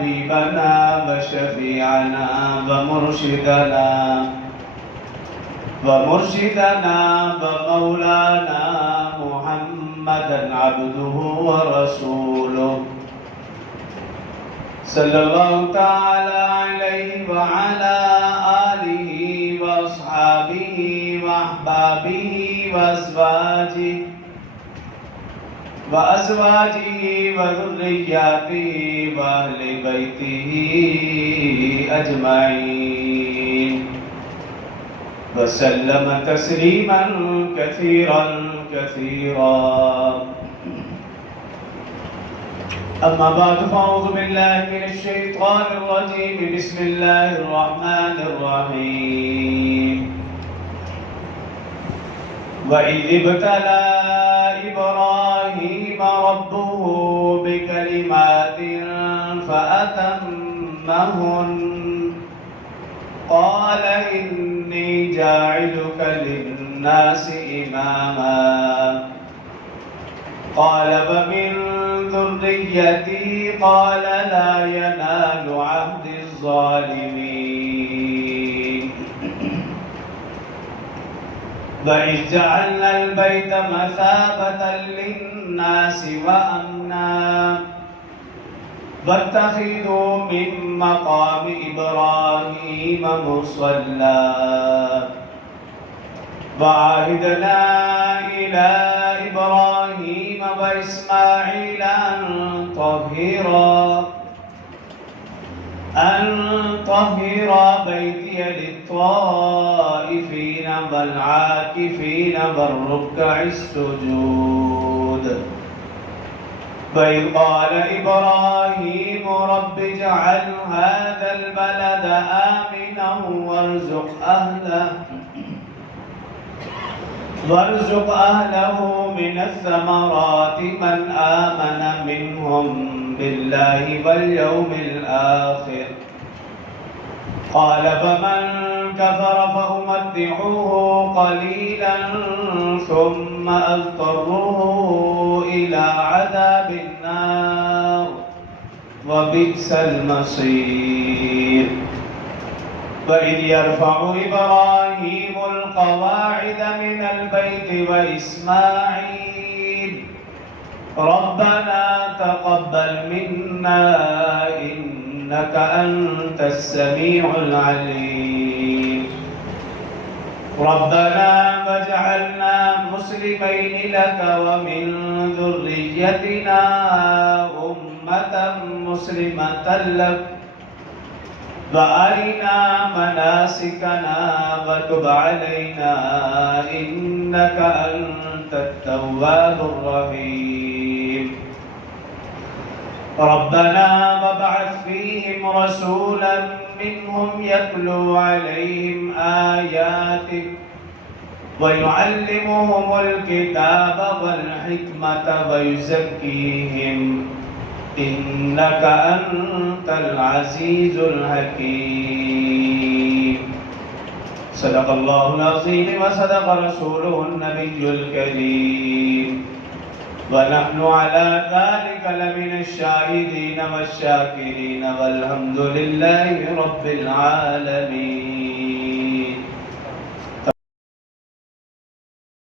حبيبنا وشفيعنا ومرشدنا ومولانا محمدا عبده ورسوله صلى الله تعالى عليه وعلى آله وأصحابه وأحبابه وأزواجه وذرياته وأهل بيته أجمعين وسلم تسليما كثيرا أما بعد فأعوذ بالله من الشيطان الرجيم بسم الله الرحمن الرحيم وإذ ابتلى إبراهيم ربه بكلمات فأتمهن قال إني جاعلك للناس إماما قال ومن ذريتي قال لا ينال عهد الظالمين وإذ جعلنا البيت مثابة للناس وأمنا واتخذوا من مقام إبراهيم مصلى وعهدنا إلى إبراهيم وإسماعيل أن طهرا بيتي للطائفين والعاكفين والركع السجود وإذ قال إبراهيم رب اجعل هذا البلد آمنا وارزق أهله من الثمرات من آمن منهم بالله واليوم الآخر قال فمن كفر فأمتعه قليلا ثم أضطره إلى عذاب النار وبئس المصير وإذ يرفع إبراهيم القواعد من البيت وإسماعيل ربنا تقبل منا إنك أنت السميع العليم ربنا واجعلنا مسلمين لك ومن ذريتنا أمة مسلمة لك وأرنا مناسكنا وتب علينا إنك أنت التواب الرحيم ربنا وابعث فيهم رسولا منهم يتلو عليهم آياتك ويعلمهم الكتاب والحكمة ويزكيهم إنك أنت العزيز الحكيم صدق الله العظيم وصدق رسوله النبي الكريم ونحن على ذلك لمن الشاهدين والشاكرين والحمد لله رب العالمين